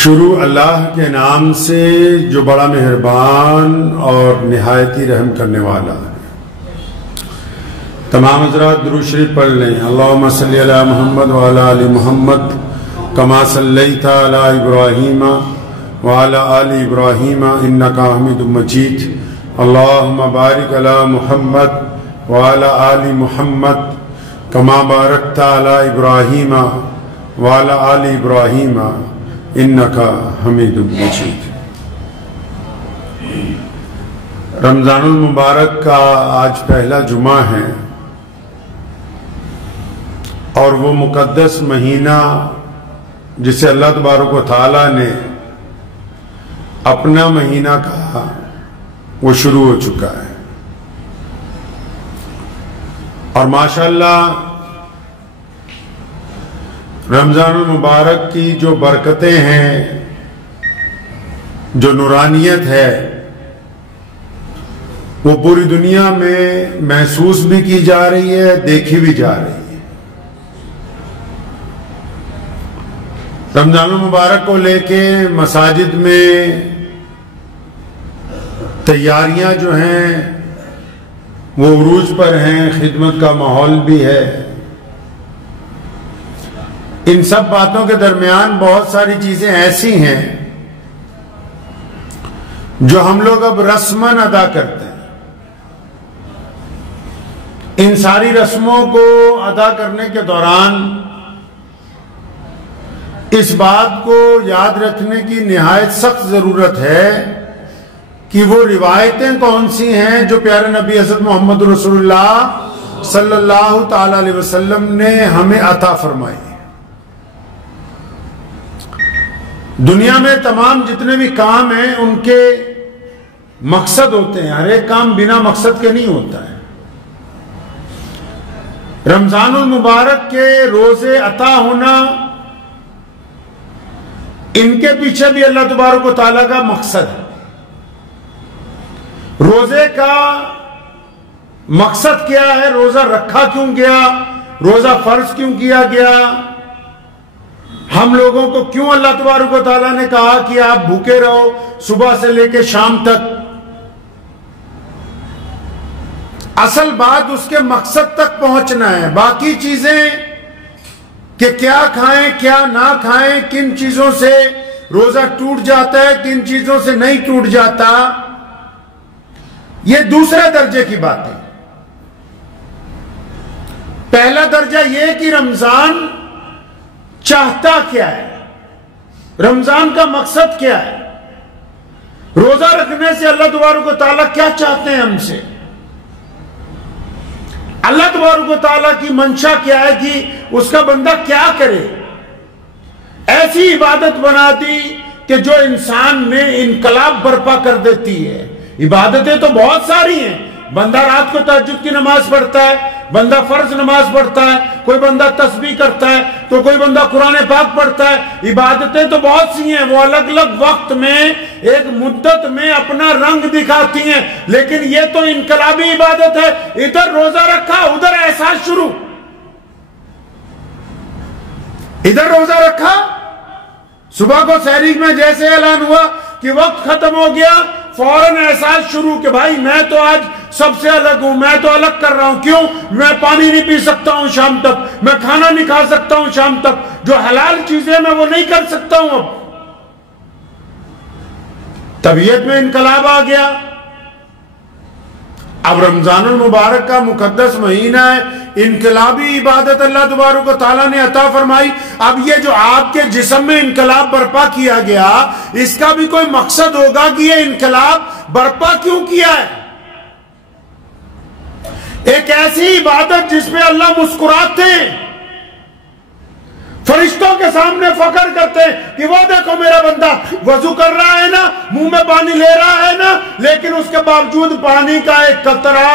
شروع اللہ کے نام سے جو بڑا مہربان اور نہایتی رحم کرنے والا ہے۔ تمام حضرات درود شریف پڑھ لیں۔ اللہم صلی علی محمد وعلی آل محمد کما صلیت علی ابراہیم وعلی آل ابراہیم انکا حمید مجید۔ اللہم بارک علی محمد وعلی آل محمد کما بارکت علی ابراہیم وعلی آل ابراہیم انکا حمید مجید۔ رمضان المبارک کا آج پہلا جمعہ ہے اور وہ مقدس مہینہ جسے اللہ تبارک و تعالیٰ نے اپنا مہینہ کہا وہ شروع ہو چکا ہے، اور ماشاءاللہ رمضان المبارک کی جو برکتیں ہیں، جو نورانیت ہے، وہ پوری دنیا میں محسوس بھی کی جا رہی ہے، دیکھی بھی جا رہی ہے۔ رمضان المبارک کو لے کے مساجد میں تیاریاں جو ہیں وہ عروج پر ہیں، خدمت کا ماحول بھی ہے۔ ان سب باتوں کے درمیان بہت ساری چیزیں ایسی ہیں جو ہم لوگ اب رسماً ادا کرتے ہیں۔ ان ساری رسموں کو ادا کرنے کے دوران اس بات کو یاد رکھنے کی نہایت سخت ضرورت ہے کہ وہ روایتیں کون سی ہیں جو پیارے نبی حضرت محمد رسول اللہ صلی اللہ تعالی علیہ وسلم نے ہمیں عطا فرمائی۔ دنیا میں تمام جتنے بھی کام ہیں ان کے مقصد ہوتے ہیں، ہر ایک کام بنا مقصد کے نہیں ہوتا ہے۔ رمضان المبارک کے روزے عطا ہونا، ان کے پیچھے بھی اللہ تبارک و تعالیٰ کا مقصد ہے۔ روزے کا مقصد کیا ہے؟ روزہ رکھا کیوں گیا؟ روزہ فرض کیوں کیا گیا؟ ہم لوگوں کو کیوں اللہ تبارک و تعالیٰ نے کہا کہ آپ بھوکے رہو صبح سے لے کے شام تک؟ اصل بات اس کے مقصد تک پہنچنا ہے۔ باقی چیزیں کہ کیا کھائیں کیا نہ کھائیں، کن چیزوں سے روزہ ٹوٹ جاتا ہے، کن چیزوں سے نہیں ٹوٹ جاتا، یہ دوسرے درجے کی بات ہے۔ پہلا درجہ یہ کہ رمضان چاہتا کیا ہے، رمضان کا مقصد کیا ہے، روزہ رکھنے سے اللہ تبارک و تعالیٰ کیا چاہتے ہیں ہم سے، اللہ تبارک و تعالیٰ کی منشا کیا ہے کہ اس کا بندہ کیا کرے۔ ایسی عبادت بنا دی کہ جو انسان میں انقلاب برپا کر دیتی ہے۔ عبادتیں تو بہت ساری ہیں، بندہ رات کو تہجد کی نماز پڑھتا ہے، بندہ فرض نماز پڑھتا ہے، کوئی بندہ تسبیح کرتا ہے تو کوئی بندہ قرآن پاک پڑھتا ہے۔ عبادتیں تو بہت سی ہیں، وہ الگ الگ وقت میں ایک مدت میں اپنا رنگ دکھاتی ہیں، لیکن یہ تو انقلابی عبادت ہے۔ ادھر روزہ رکھا، ادھر احساس شروع، ادھر روزہ رکھا، صبح کو سحری میں جیسے اعلان ہوا کہ وقت ختم ہو گیا، فوراً احساس شروع کہ بھائی میں تو آج سب سے الگ ہوں، میں تو الگ کر رہا ہوں۔ کیوں؟ میں پانی نہیں پی سکتا ہوں شام تک، میں کھانا نہیں کھا سکتا ہوں شام تک، جو حلال چیزیں میں وہ نہیں کر سکتا ہوں۔ اب طبیعت میں انقلاب آ گیا۔ اب رمضان المبارک کا مقدس مہینہ ہے، انقلابی عبادت اللہ تبارک و تعالیٰ نے عطا فرمائی۔ اب یہ جو آپ کے جسم میں انقلاب برپا کیا گیا، اس کا بھی کوئی مقصد ہوگا کہ یہ انقلاب برپا کیوں کیا ہے۔ ایک ایسی عبادت جس میں اللہ مسکراتے ہیں، فرشتوں کے سامنے فخر کرتے ہیں کہ وہ دیکھو میرا بندہ وضو کر رہا ہے نا، منہ میں پانی لے رہا ہے نا، لیکن اس کے باوجود پانی کا ایک قطرہ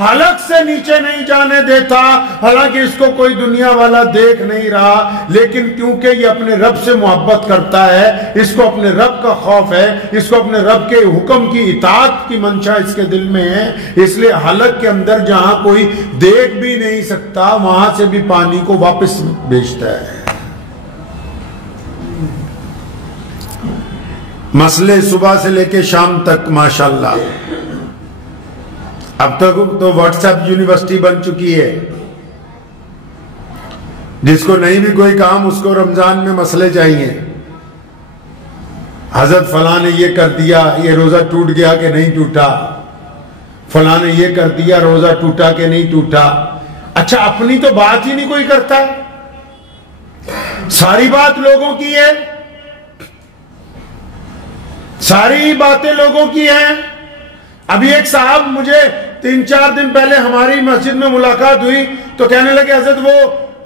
حلق سے نیچے نہیں جانے دیتا، حالانکہ اس کو کوئی دنیا والا دیکھ نہیں رہا، لیکن کیونکہ یہ اپنے رب سے محبت کرتا ہے، اس کو اپنے رب کا خوف ہے، اس کو اپنے رب کے حکم کی اطاعت کی منشا اس کے دل میں ہے، اس لیے حلق کے اندر جہاں کوئی دیکھ بھی نہیں سکتا وہاں سے بھی پانی کو واپس بھیجتا ہے۔ مسئلے صبح سے لے کے شام تک ماشاءاللہ. اب تک تو واٹس ایپ یونیورسٹی بن چکی ہے. جس کو نہیں بھی کوئی کام اس کو رمضان میں مسئلے چاہیے. حضرت فلاں نے یہ کر دیا, یہ روزہ ٹوٹ گیا کہ نہیں ٹوٹا, فلاں نے یہ کر دیا, روزہ ٹوٹا کہ نہیں ٹوٹا. اچھا اپنی تو بات ہی نہیں کوئی کرتا ہے, ساری بات لوگوں کی ہے, ساری باتیں لوگوں کی ہیں. ابھی ایک صاحب مجھے 3-4 دن پہلے ہماری مسجد میں ملاقات ہوئی تو کہنے لگے حضرت وہ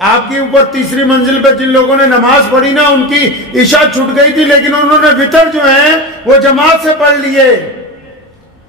آپ کی اوپر تیسری منزل پہ جن لوگوں نے نماز پڑھی نا ان کی عشاء چھٹ گئی تھی لیکن انہوں نے وتر جو ہیں وہ جماعت سے پڑھ لیے.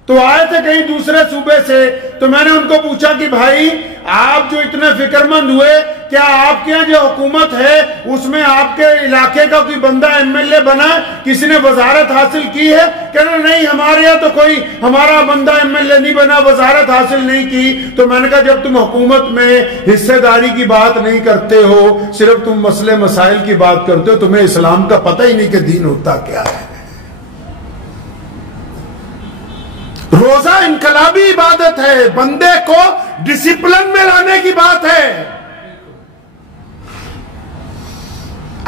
تو آئے تھے کہیں دوسرے صوبے سے, تو میں نے ان کو پوچھا کہ بھائی آپ جو اتنے فکر مند ہوئے, کیا آپ کے یہاں جو حکومت ہے اس میں آپ کے علاقے کا کوئی بندہ MLA بنا, کسی نے وزارت حاصل کی ہے؟ کہنا نہیں ہمارے یہاں تو کوئی ہمارا بندہ MLA نہیں بنا, وزارت حاصل نہیں کی. تو میں نے کہا جب تم حکومت میں حصہ داری کی بات نہیں کرتے ہو, صرف تم مسئلے مسائل کی بات کرتے ہو, تمہیں اسلام کا پتہ ہی نہیں کہ دین ہوتا کیا ہے. روزہ انقلابی عبادت ہے, بندے کو ڈسپلن میں لانے کی بات ہے.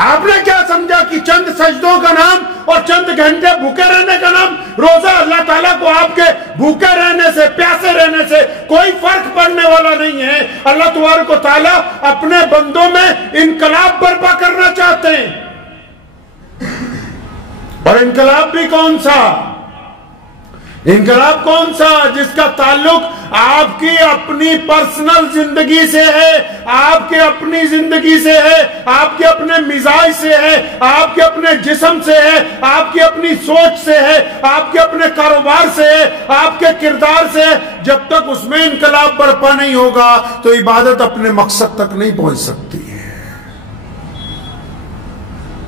آپ نے کیا سمجھا کہ چند سجدوں کا نام اور چند گھنٹے بھوکے رہنے کا نام روزہ؟ اللہ تعالیٰ کو آپ کے بھوکے رہنے سے, پیاسے رہنے سے کوئی فرق پڑنے والا نہیں ہے. اللہ تبارک و تعالیٰ اپنے بندوں میں انقلاب برپا کرنا چاہتے ہیں. اور انقلاب بھی کون سا؟ انقلاب کون سا؟ جس کا تعلق آپ کی اپنی پرسنل زندگی سے ہے, آپ کے اپنی زندگی سے ہے, آپ کے اپنے مزاج سے ہے, آپ کے اپنے جسم سے ہے, آپ کی اپنی سوچ سے ہے, آپ کے اپنے کاروبار سے ہے, آپ کے کردار سے ہے. جب تک اس میں انقلاب برپا نہیں ہوگا تو عبادت اپنے مقصد تک نہیں پہنچ سکتی ہے.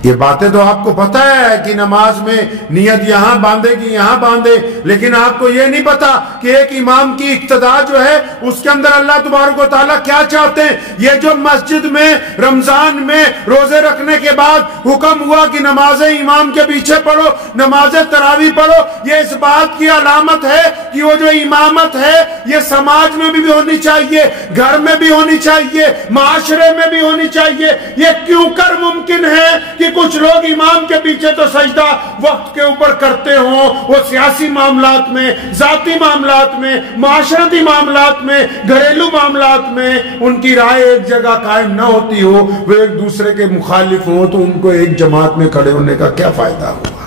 یہ باتیں تو آپ کو پتہ ہے کہ نماز میں نیت یہاں باندھے کہ یہاں باندھے, لیکن آپ کو یہ نہیں پتا کہ ایک امام کی اقتدا جو ہے اس کے اندر اللہ تبارک و تعالیٰ کیا چاہتے ہیں. یہ جو مسجد میں رمضان میں روزے رکھنے کے بعد حکم ہوا کہ نماز امام کے پیچھے پڑھو, نماز تراویح پڑھو, یہ اس بات کی علامت ہے کہ وہ جو امامت ہے یہ سماج میں بھی ہونی چاہیے, گھر میں بھی ہونی چاہیے, معاشرے میں بھی ہونی چاہیے. یہ کیوں کر ممکن ہے کہ کچھ لوگ امام کے پیچھے تو سجدہ وقت کے اوپر کرتے ہوں, وہ سیاسی معاملات میں, ذاتی معاملات میں, معاشرتی معاملات میں, گھریلو معاملات میں ان کی رائے ایک جگہ قائم نہ ہوتی ہو, وہ ایک دوسرے کے مخالف ہوں, تو ان کو ایک جماعت میں کھڑے ہونے کا کیا فائدہ ہوا؟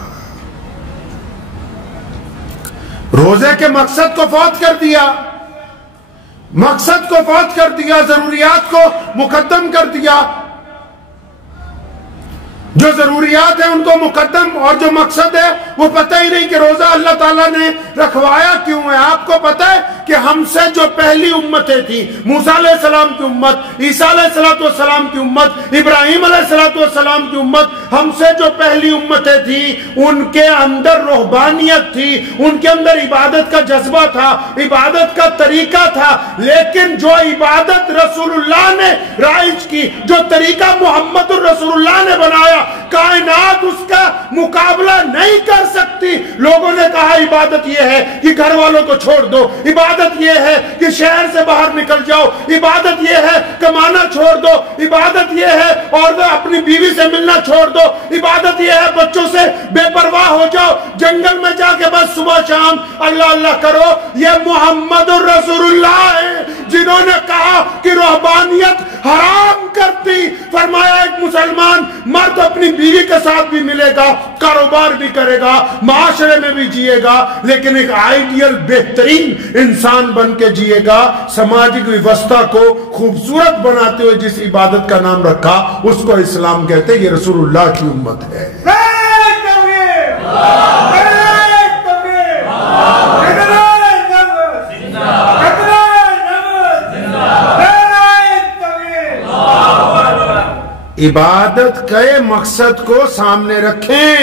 روزے کے مقصد کو فوت کر دیا, مقصد کو فوت کر دیا, ضروریات کو مقدم کر دیا. جو ضروریات ہیں ان کو مقدم, اور جو مقصد ہے وہ پتہ ہی نہیں کہ روزہ اللہ تعالیٰ نے رکھوایا کیوں ہے. آپ کو پتہ ہے کہ ہم سے جو پہلی امتیں تھیں, موسیٰ علیہ السلام کی امت, عیسیٰ علیہ السلام کی امت, ابراہیم علیہ السلام کی امت, ہم سے جو پہلی امتیں تھیں ان کے اندر رہبانیت تھی, ان کے اندر عبادت کا جذبہ تھا, عبادت کا طریقہ تھا. لیکن جو عبادت رسول اللہ نے رائج کی, جو طریقہ محمد الرسول اللہ نے بنایا, کائنات اس کا مقابلہ نہیں کر سکتی. لوگوں نے کہا عبادت یہ ہے کہ گھر والوں کو چھوڑ دو, عبادت یہ ہے کہ شہر سے باہر نکل جاؤ, عبادت یہ ہے کمانا چھوڑ دو, عبادت یہ ہے اور اپنی بیوی سے ملنا چھوڑ دو, عبادت یہ ہے بچوں سے بے پرواہ ہو جاؤ, جنگل میں جا کے بس صبح شام اللہ اللہ کرو. یہ محمد الرسول اللہ ہے جنہوں نے کہا کہ رہبانیت حرام کرتی. فرمایا ایک مسلمان مرد اپنی بیوی کے ساتھ بھی ملے گا, کاروبار بھی کرے گا, معاشرے میں بھی جیے گا, لیکن ایک آئیڈیل بہترین انسان بن کے جیے گا. سماجی ویوستھا کو خوبصورت بناتے ہوئے جس عبادت کا نام رکھا اس کو اسلام کہتے ہیں. یہ رسول اللہ کی امت ہے. عبادت کے مقصد کو سامنے رکھیں.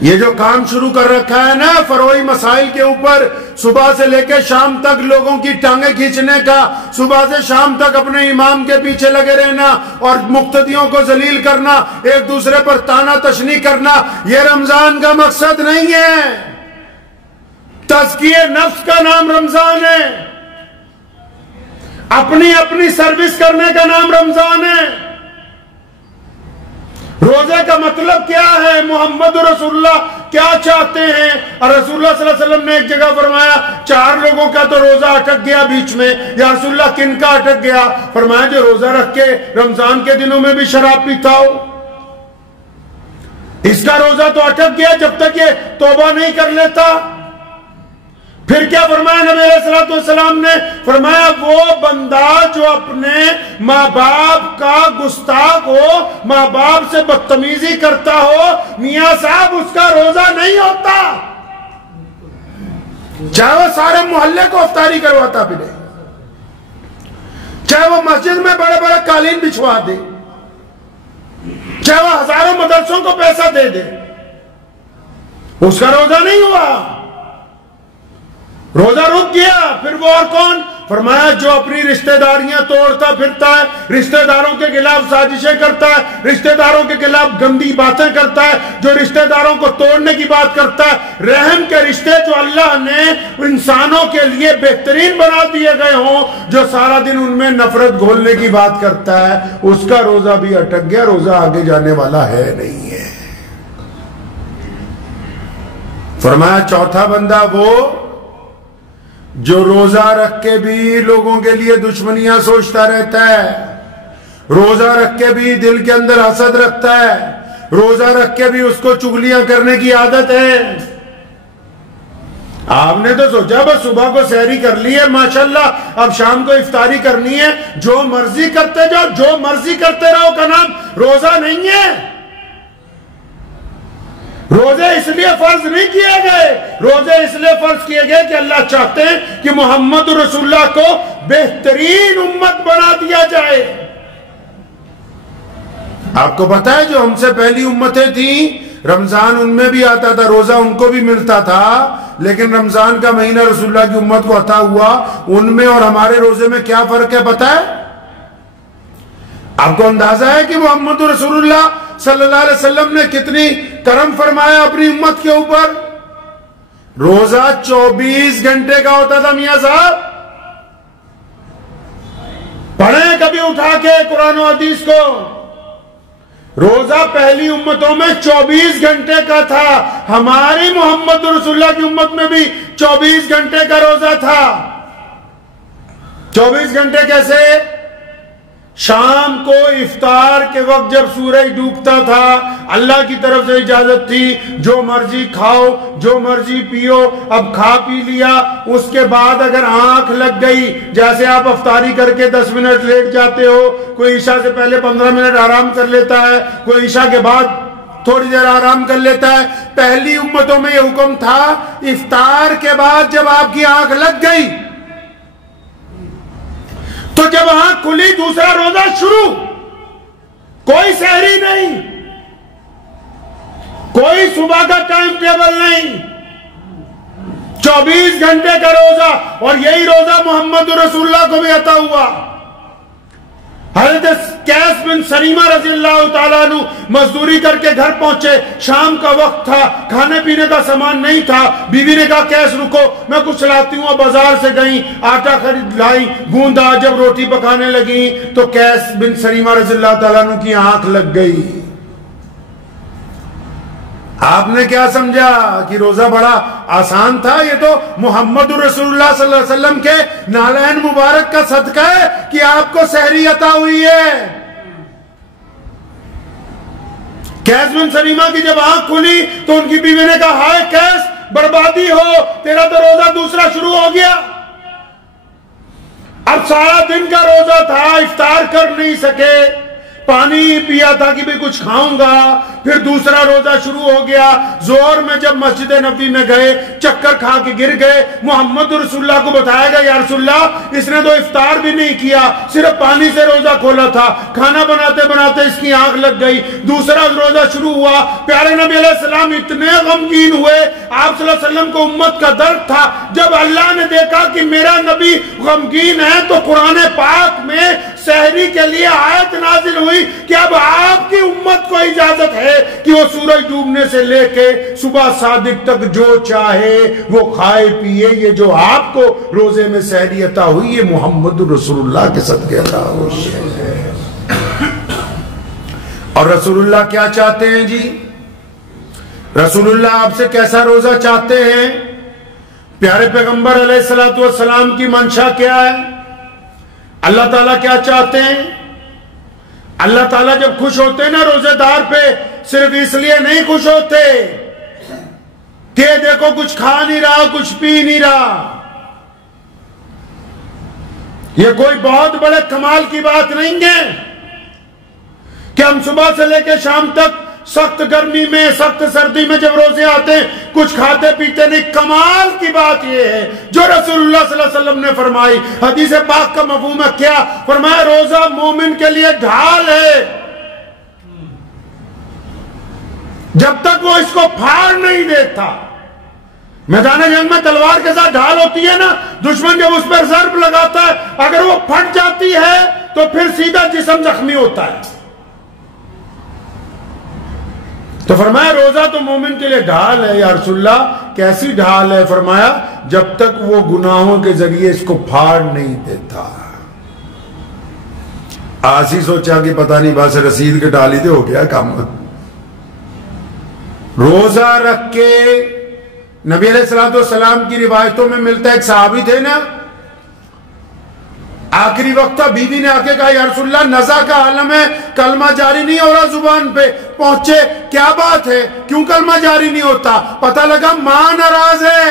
یہ جو کام شروع کر رکھا ہے نا فروعی مسائل کے اوپر, صبح سے لے کے شام تک لوگوں کی ٹانگیں کھینچنے کا، صبح سے شام تک اپنے امام کے پیچھے لگے رہنا اور مقتدیوں کو ذلیل کرنا، ایک دوسرے پر تانا تشنی کرنا، یہ رمضان کا مقصد نہیں ہے۔ تزکیہ نفس کا نام رمضان ہے، اپنی سروس کرنے کا نام رمضان ہے۔ روزے کا مطلب کیا ہے؟ محمد رسول اللہ کیا چاہتے ہیں؟ اور رسول اللہ صلی اللہ علیہ وسلم نے ایک جگہ فرمایا 4 لوگوں کا تو روزہ اٹک گیا بیچ میں، یا رسول اللہ کن کا اٹک گیا؟ فرمایا جو روزہ رکھ کے رمضان کے دنوں میں بھی شراب پیتا ہو، اس کا روزہ تو اٹک گیا جب تک یہ توبہ نہیں کر لیتا۔ پھر کیا فرمایا نبی علیہ الصلوۃ والسلام نے؟ فرمایا وہ بندہ جو اپنے ماں باپ کا گستاخ ہو، ماں باپ سے بدتمیزی کرتا ہو، میاں صاحب اس کا روزہ نہیں ہوتا، چاہے وہ سارے محلے کو افطاری کرواتا پھرے، چاہے وہ مسجد میں بڑے بڑے قالین بچھوا دے، چاہے وہ ہزاروں مدرسوں کو پیسہ دے دے، اس کا روزہ نہیں ہوا، روزہ رک گیا۔ پھر وہ اور کون؟ فرمایا جو اپنی رشتہ داریاں توڑتا پھرتا ہے، رشتہ داروں کے خلاف سازشیں کرتا ہے، رشتہ داروں کے خلاف گندی باتیں کرتا ہے، جو رشتہ داروں کو توڑنے کی بات کرتا ہے، رحم کے رشتے جو اللہ نے انسانوں کے لیے بہترین بنا دیے گئے ہوں، جو سارا دن ان میں نفرت گھولنے کی بات کرتا ہے، اس کا روزہ بھی اٹک گیا، روزہ آگے جانے والا ہے نہیں ہے۔ فرمایا چوتھا بندہ وہ جو روزہ رکھ کے بھی لوگوں کے لیے دشمنیاں سوچتا رہتا ہے، روزہ رکھ کے بھی دل کے اندر حسد رکھتا ہے، روزہ رکھ کے بھی اس کو چغلیاں کرنے کی عادت ہے۔ آپ نے تو سوچا بس صبح کو سحری کر لی ہے ماشاءاللہ، اب شام کو افطاری کرنی ہے، جو مرضی کرتے جاؤ، جو مرضی کرتے رہو کا نام روزہ نہیں ہے۔ روزے اس لیے فرض نہیں کیے گئے، روزے اس لیے فرض کیے گئے کہ اللہ چاہتے ہیں کہ محمد رسول اللہ کو بہترین امت بنا دیا جائے۔ آپ کو پتا ہے جو ہم سے پہلی امتیں تھیں، رمضان ان میں بھی آتا تھا، روزہ ان کو بھی ملتا تھا، لیکن رمضان کا مہینہ رسول اللہ کی امت کو عطا ہوا، ان میں اور ہمارے روزے میں کیا فرق ہے پتا ہے؟ آپ کو اندازہ ہے کہ محمد رسول اللہ صلی اللہ علیہ وسلم نے کتنی کرم فرمایا اپنی امت کے اوپر؟ روزہ 24 گھنٹے کا ہوتا تھا میاں صاحب، پڑھیں کبھی اٹھا کے قرآن و حدیث کو، روزہ پہلی امتوں میں 24 گھنٹے کا تھا، ہماری محمد رسول اللہ کی امت میں بھی 24 گھنٹے کا روزہ تھا۔ 24 گھنٹے کیسے؟ شام کو افطار کے وقت جب سورج ڈوبتا تھا، اللہ کی طرف سے اجازت تھی جو مرضی کھاؤ، جو مرضی پیو، اب کھا پی لیا، اس کے بعد اگر آنکھ لگ گئی، جیسے آپ افطاری کر کے 10 منٹ لیٹ جاتے ہو، کوئی عشاء سے پہلے 15 منٹ آرام کر لیتا ہے، کوئی عشاء کے بعد تھوڑی دیر آرام کر لیتا ہے، پہلی امتوں میں یہ حکم تھا افطار کے بعد جب آپ کی آنکھ لگ گئی تو جب آنکھ کھلی دوسرا روزہ شروع، کوئی سحری نہیں، کوئی صبح کا ٹائم ٹیبل نہیں، 24 گھنٹے کا روزہ، اور یہی روزہ محمد رسول اللہ کو بھی عطا ہوا۔ حضرت قیس بن سریمہ رضی اللہ تعالیٰ عنہ مزدوری کر کے گھر پہنچے، شام کا وقت تھا، کھانے پینے کا سامان نہیں تھا، بیوی نے کہا قیس رکو میں کچھ لاتی ہوں، بازار سے گئیں، آٹا خرید لائی، گوندا، جب روٹی پکانے لگی تو قیس بن سریمہ رضی اللہ تعالیٰ عنہ کی آنکھ لگ گئی۔ آپ نے کیا سمجھا کہ روزہ بڑا آسان تھا؟ یہ تو محمد رسول اللہ صلی اللہ علیہ وسلم کے نالین مبارک کا صدقہ ہے کہ آپ کو سحری عطا ہوئی ہے۔ قیس بن سریمہ کی جب آنکھ کھلی تو ان کی بیوی نے کہا ہائے قیس بربادی ہو، تیرا تو روزہ دوسرا شروع ہو گیا۔ اب سارا دن کا روزہ تھا، افطار کر نہیں سکے، پانی پیا تھا کہ بھی کچھ کھاؤں گا. پھر دوسرا روزہ شروع ہو گیا. ظہر میں جب مسجد نبوی میں گئے, چکر کھا کے گر گئے. محمد رسول اللہ کو بتایا گیا یا رسول اللہ اس نے تو افطار بھی نہیں کیا, صرف پانی سے روزہ کھولا تھا. کھانا بناتے بناتے اس کی آنکھ لگ گئی. دوسرا روزہ شروع ہوا. پیارے نبی علیہ السلام اتنے غمگین ہوئے, آپ صلی اللہ علیہ وسلم کو امت کا درد تھا. جب اللہ نے دیکھا کہ میرا نبی غمگین ہے تو قرآن پاک میں سحری کے لیے آیت نازل ہوئی کہ اب آپ کی امت کو اجازت ہے کہ وہ سورج ڈوبنے سے لے کے صبح صادق تک جو چاہے وہ کھائے پیے. یہ جو آپ کو روزے میں سحری عطا ہوئی یہ محمد رسول اللہ کے صدقے عطا ہوئی ہے. اور رسول اللہ کیا چاہتے ہیں جی؟ رسول اللہ آپ سے کیسا روزہ چاہتے ہیں؟ پیارے پیغمبر علیہ الصلوۃ والسلام کی منشا کیا ہے؟ اللہ تعالیٰ کیا چاہتے ہیں؟ اللہ تعالیٰ جب خوش ہوتے ہیں نا روزے دار پہ, صرف اس لیے نہیں خوش ہوتے کہ دیکھو کچھ کھا نہیں رہا, کچھ پی نہیں رہا. یہ کوئی بہت بڑے کمال کی بات نہیں ہے کہ ہم صبح سے لے کے شام تک سخت گرمی میں, سخت سردی میں جب روزے آتے ہیں کچھ کھاتے پیتے نہیں. کمال کی بات یہ ہے جو رسول اللہ صلی اللہ علیہ وسلم نے فرمائی. حدیث پاک کا مفہوم ہے کیا؟ فرمایا روزہ مومن کے لیے ڈھال ہے. جب تک وہ اس کو پھاڑ نہیں دیتا. میدان جنگ میں تلوار کے ساتھ ڈھال ہوتی ہے نا, دشمن جب اس پر ضرب لگاتا ہے اگر وہ پھٹ جاتی ہے تو پھر سیدھا جسم زخمی ہوتا ہے. تو فرمایا روزہ تو مومن کے لیے ڈھال ہے. یا رسول اللہ کیسی ڈھال ہے؟ فرمایا جب تک وہ گناہوں کے ذریعے اس کو پھاڑ نہیں دیتا. آسی سوچا کہ پتہ نہیں بس رسید کے ڈال ہی تو ہو گیا کام. روزہ رکھ کے نبی علیہ الصلوۃ والسلام کی روایتوں میں ملتا ہے, ایک صحابی تھے نا, آخری وقت تھا, بیوی نے آ کے کہا یا رسول اللہ نزع کا عالم ہے, کلمہ جاری نہیں ہو رہا زبان پہ. پہنچے, کیا بات ہے, کیوں کلمہ جاری نہیں ہوتا؟ پتہ لگا ماں ناراض ہے.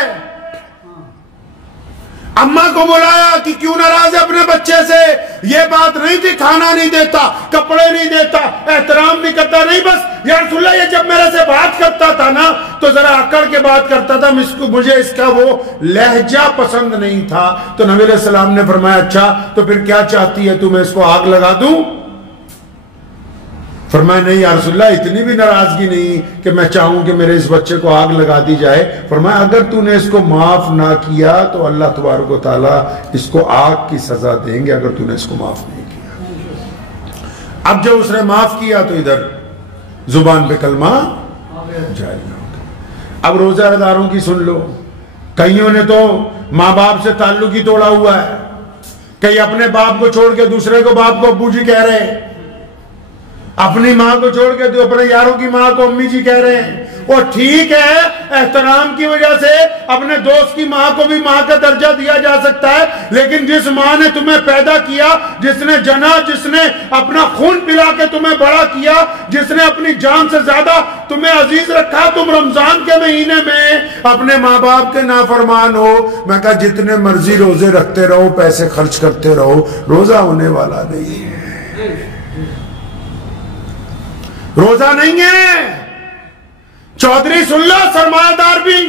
اماں کو بلایا کہ کیوں ناراض ہے اپنے بچے سے؟ یہ بات نہیں تھی کھانا نہیں دیتا, کپڑے نہیں دیتا, احترام نہیں کرتا. نہیں بس یا رسول اللہ یہ جب میرے سے بات کرتا تھا نا تو ذرا اکڑ کے بات کرتا تھا, مجھے اس کا وہ لہجہ پسند نہیں تھا. تو نبی علیہ السلام نے فرمایا اچھا تو پھر کیا چاہتی ہے تو میں اس کو آگ لگا دوں؟ فرمایا نہیں یا رسول اللہ اتنی بھی ناراضگی نہیں کہ میں چاہوں کہ میرے اس بچے کو آگ لگا دی جائے. فرمایا اگر تو نے اس کو معاف نہ کیا تو اللہ تبارک و تعالیٰ اس کو آگ کی سزا دیں گے اگر تو نے اس کو معاف نہیں کیا. اب جب اس نے معاف کیا تو ادھر زبان پہ کلمہ جاری ہو گیا. اب روزہ داروں کی سن لو, کئیوں نے تو ماں باپ سے تعلق ہی توڑا ہوا ہے. کئی اپنے باپ کو چھوڑ کے دوسرے کو باپ کو ابو جی کہہ رہے ہیں, اپنی ماں کو چھوڑ کے تو اپنے یاروں کی ماں کو امی جی کہہ رہے ہیں. اور ٹھیک ہے احترام کی وجہ سے اپنے دوست کی ماں کو بھی ماں کا درجہ دیا جا سکتا ہے, لیکن جس ماں نے تمہیں پیدا کیا, جس نے جنا, جس نے اپنا خون پلا کے تمہیں بڑا کیا, جس نے اپنی جان سے زیادہ تمہیں عزیز رکھا, تم رمضان کے مہینے میں اپنے ماں باپ کے نافرمان ہو. میں کہا جتنے مرضی روزے رکھتے رہو, پیسے خرچ کرتے رہو, روزہ ہونے والا نہیں ہے. روزہ نہیں ہے. چودھری سن لو, سرمایہ دار بھی,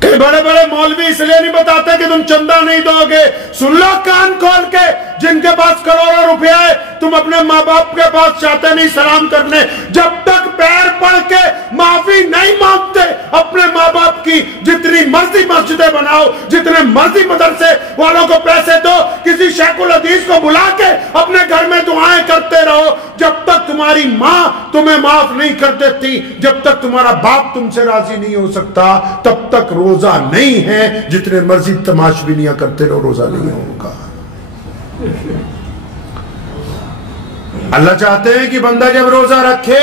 کہ بڑے بڑے مولوی اس لیے نہیں بتاتے کہ تم چندہ نہیں دو گے. سن لو کان کھول کے, جن کے پاس کروڑوں روپے ہے تم اپنے ماں باپ کے پاس چاہتے نہیں سلام کرنے. جب تک پیر پڑ کے معافی نہیں مانگتے اپنے ماں باپ کی, جتنی مرضی مسجدیں بناؤ, جتنے مرضی مدرسے والوں کو پیسے دو, کسی شیخ الحدیث کو بلا کے اپنے گھر میں دعائیں کرتے رہو, جب تک تمہاری ماں تمہیں معاف نہیں کر دیتی, جب تک تمہارا باپ تم سے راضی نہیں ہو سکتا, تب تک روزہ نہیں ہے. جتنے مرضی تماشبینیاں کرتے رہو, روزہ نہیں ہوگا. اللہ چاہتے ہیں کہ بندہ جب روزہ رکھے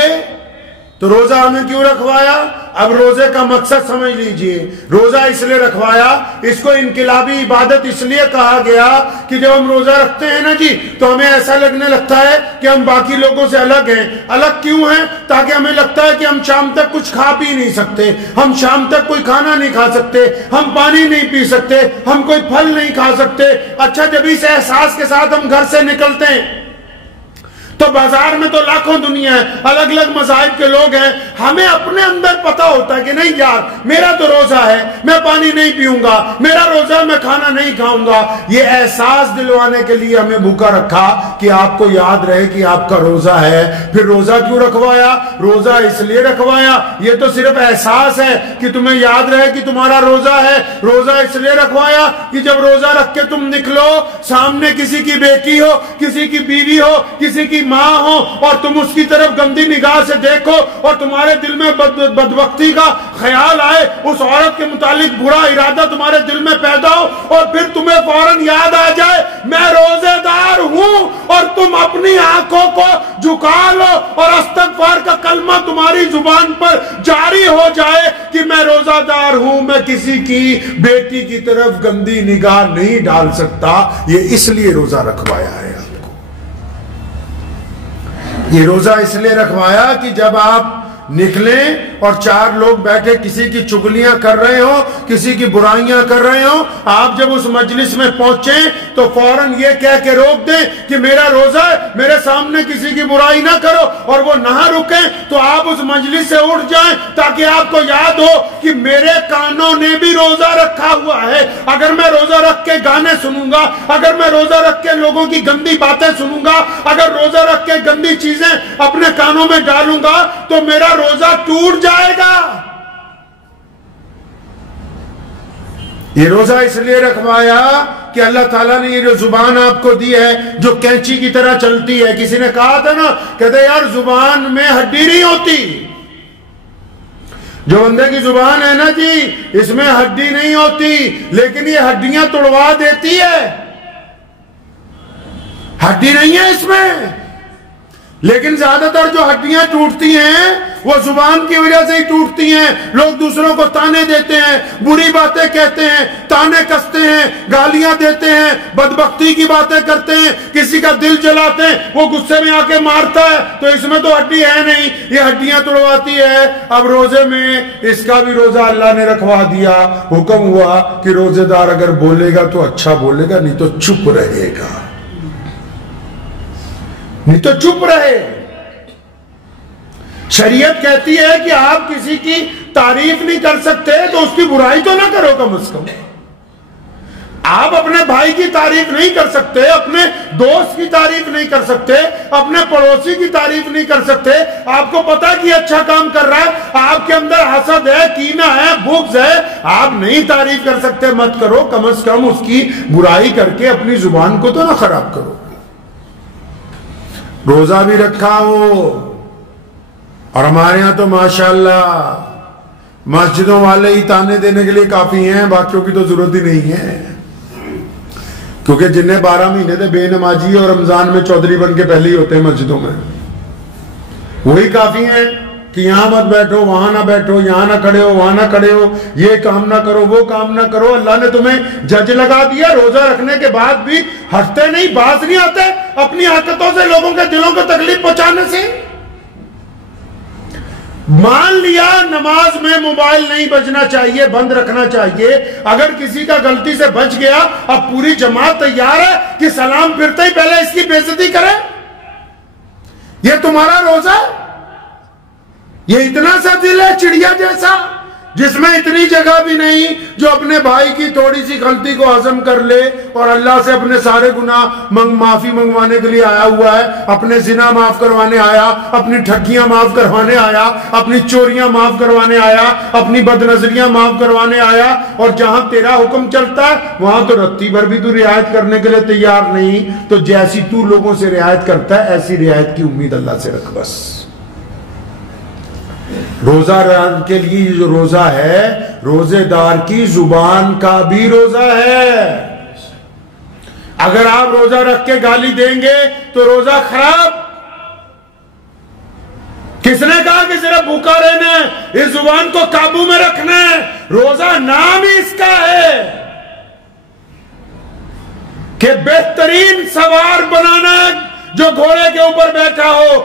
تو روزہ ہمیں کیوں رکھوایا؟ اب روزے کا مقصد سمجھ لیجئے. روزہ اس لیے رکھوایا, اس کو انقلابی عبادت اس لیے کہا گیا کہ جب ہم روزہ رکھتے ہیں نا جی تو ہمیں ایسا لگنے لگتا ہے کہ ہم باقی لوگوں سے الگ ہیں. الگ کیوں ہیں؟ تاکہ ہمیں لگتا ہے کہ ہم شام تک کچھ کھا پی نہیں سکتے, ہم شام تک کوئی کھانا نہیں کھا سکتے, ہم پانی نہیں پی سکتے, ہم کوئی پھل نہیں کھا سکتے. اچھا جب اس احساس کے ساتھ ہم گھر سے نکلتے ہیں تو بازار میں تو لاکھوں دنیا ہے، الگ الگ مذاہب کے لوگ ہیں، ہمیں اپنے اندر پتا ہوتا ہے کہ نہیں یار میرا تو روزہ ہے، میں پانی نہیں پیوں گا، میرا روزہ ہے، میں کھانا نہیں کھاؤں گا۔ یہ احساس دلوانے کے لیے ہمیں بھوکا رکھا کہ آپ کو یاد رہے کہ آپ کا روزہ ہے۔ پھر روزہ کیوں رکھوایا؟ روزہ اس لیے رکھوایا، یہ تو صرف احساس ہے کہ تمہیں یاد رہے کہ تمہارا روزہ ہے۔ روزہ اس لیے رکھوایا کہ جب روزہ رکھ کے تم نکلو، سامنے کسی کی بیٹی ہو، کسی کی بیوی ہو، کسی کی ماں ہو، اور تم اس کی طرف گندی نگاہ سے دیکھو اور تمہارے دل میں بدبختی کا خیال آئے، اس عورت کے متعلق برا ارادہ تمہارے دل میں پیدا ہو، اور پھر تمہیں فوراً یاد آ جائے میں روزے دار ہوں، اور تم اپنی آنکھوں کو جھکا لو اور استغفار کا کلمہ تمہاری زبان پر جاری ہو جائے کہ میں روزہ دار ہوں، میں کسی کی بیٹی کی طرف گندی نگاہ نہیں ڈال سکتا۔ یہ اس لیے روزہ رکھوایا ہے آپ کو، یہ روزہ اس لیے رکھوایا کہ جب آپ نکلیں اور چار لوگ بیٹھے کسی کی چگلیاں کر رہے ہو، کسی کی برائیاں کر رہے ہو، آپ جب اس مجلس میں پہنچیں تو فوراً یہ کہہ کے روک دیں کہ میرا روزہ ہے، میرے سامنے کسی کی برائی نہ کرو، اور وہ نہ رکیں تو آپ اس مجلس سے اٹھ جائیں تاکہ آپ کو یاد ہو کہ میرے کانوں نے بھی روزہ رکھا ہوا ہے۔ اگر میں روزہ رکھ کے گانے سنوں گا، اگر میں روزہ رکھ کے لوگوں کی گندی باتیں سنوں گا، اگر روزہ رکھ کے گندی چیزیں اپنے کانوں میں ڈالوں گا تو میرا روزہ ٹوٹ جائے گا۔ یہ روزہ اس لیے رکھوایا کہ اللہ تعالیٰ نے یہ جو زبان آپ کو دی ہے جو کینچی کی طرح چلتی ہے، کسی نے کہا تھا نا، کہتے یار زبان میں ہڈی نہیں ہوتی، جو بندے کی زبان ہے نا جی اس میں ہڈی نہیں ہوتی، لیکن یہ ہڈیاں توڑوا دیتی ہے، ہڈی نہیں ہے اس میں، لیکن زیادہ تر جو ہڈیاں ٹوٹتی ہیں وہ زبان کی وجہ سے ہی ٹوٹتی ہیں۔ لوگ دوسروں کو تانے دیتے ہیں، بری باتیں کہتے ہیں، تانے کستے ہیں، گالیاں دیتے ہیں، بدبختی کی باتیں کرتے ہیں، کسی کا دل جلاتے ہیں، وہ غصے میں آ کے مارتا ہے، تو اس میں تو ہڈی ہے نہیں، یہ ہڈیاں توڑواتی ہے۔ اب روزے میں اس کا بھی روزہ اللہ نے رکھوا دیا، حکم ہوا کہ روزے دار اگر بولے گا تو اچھا بولے گا، نہیں تو چپ رہے گا، نہیں تو چپ رہے۔ شریعت کہتی ہے کہ آپ کسی کی تعریف نہیں کر سکتے تو اس کی برائی تو نہ کرو، کم از کم آپ اپنے بھائی کی تعریف نہیں کر سکتے، اپنے دوست کی تعریف نہیں کر سکتے، اپنے پڑوسی کی تعریف نہیں کر سکتے، آپ کو پتا کہ اچھا کام کر رہا ہے، آپ کے اندر حسد ہے، کینہ ہے، بغض ہے، آپ نہیں تعریف کر سکتے، مت کرو، کم از کم اس کی برائی کر کے اپنی زبان کو تو نہ خراب کرو۔ روزہ بھی رکھا ہو، اور ہمارے ہاں تو ماشاءاللہ مسجدوں والے ہی تانے دینے کے لیے کافی ہیں، باقیوں کی تو ضرورت ہی نہیں ہے، کیونکہ جنہیں 12 مہینے تھے بے نمازی اور رمضان میں چودھری بن کے پہلے ہی ہوتے ہیں مسجدوں میں، وہی کافی ہیں کہ یہاں مت بیٹھو، وہاں نہ بیٹھو، یہاں نہ کھڑے ہو، وہاں نہ کھڑے ہو، یہ کام نہ کرو، وہ کام نہ کرو۔ اللہ نے تمہیں جج لگا دیا، روزہ رکھنے کے بعد بھی ہٹتے نہیں، باز نہیں آتے اپنی حرکتوں سے لوگوں کے دلوں کو تکلیف پہنچانے سے۔ مان لیا نماز میں موبائل نہیں بجنا چاہیے، بند رکھنا چاہیے، اگر کسی کا غلطی سے بچ گیا، اب پوری جماعت تیار ہے کہ سلام پھرتے ہی پہلے اس کی بے عزتی کرے؟ یہ تمہارا روزہ ہے؟ یہ اتنا سا دل ہے چڑیا جیسا جس میں اتنی جگہ بھی نہیں جو اپنے بھائی کی تھوڑی سی غلطی کو ہضم کر لے اور اللہ سے اپنے سارے گناہ معافی منگوانے کے لیے آیا ہوا ہے، اپنے زنا معاف کروانے آیا، اپنی ٹھگیاں معاف کروانے آیا، اپنی چوریاں معاف کروانے آیا، اپنی بد نظریاں معاف کروانے آیا، اور جہاں تیرا حکم چلتا ہے وہاں تو رتی بھر بھی تو رعایت کرنے کے لیے تیار نہیں۔ تو جیسی تو لوگوں سے رعایت کرتا ہے ایسی رعایت کی امید اللہ سے رکھ بس۔ روزہ دار کے لیے جو روزہ ہے، روزے دار کی زبان کا بھی روزہ ہے۔ اگر آپ روزہ رکھ کے گالی دیں گے تو روزہ خراب۔ کس نے کہا کہ صرف بھوکا رہنا ہے، اس زبان کو قابو میں رکھنا ہے؟ روزہ نام ہی اس کا ہے کہ بہترین سوار بنانا ہے جو گھوڑے کے اوپر بیٹھا ہو۔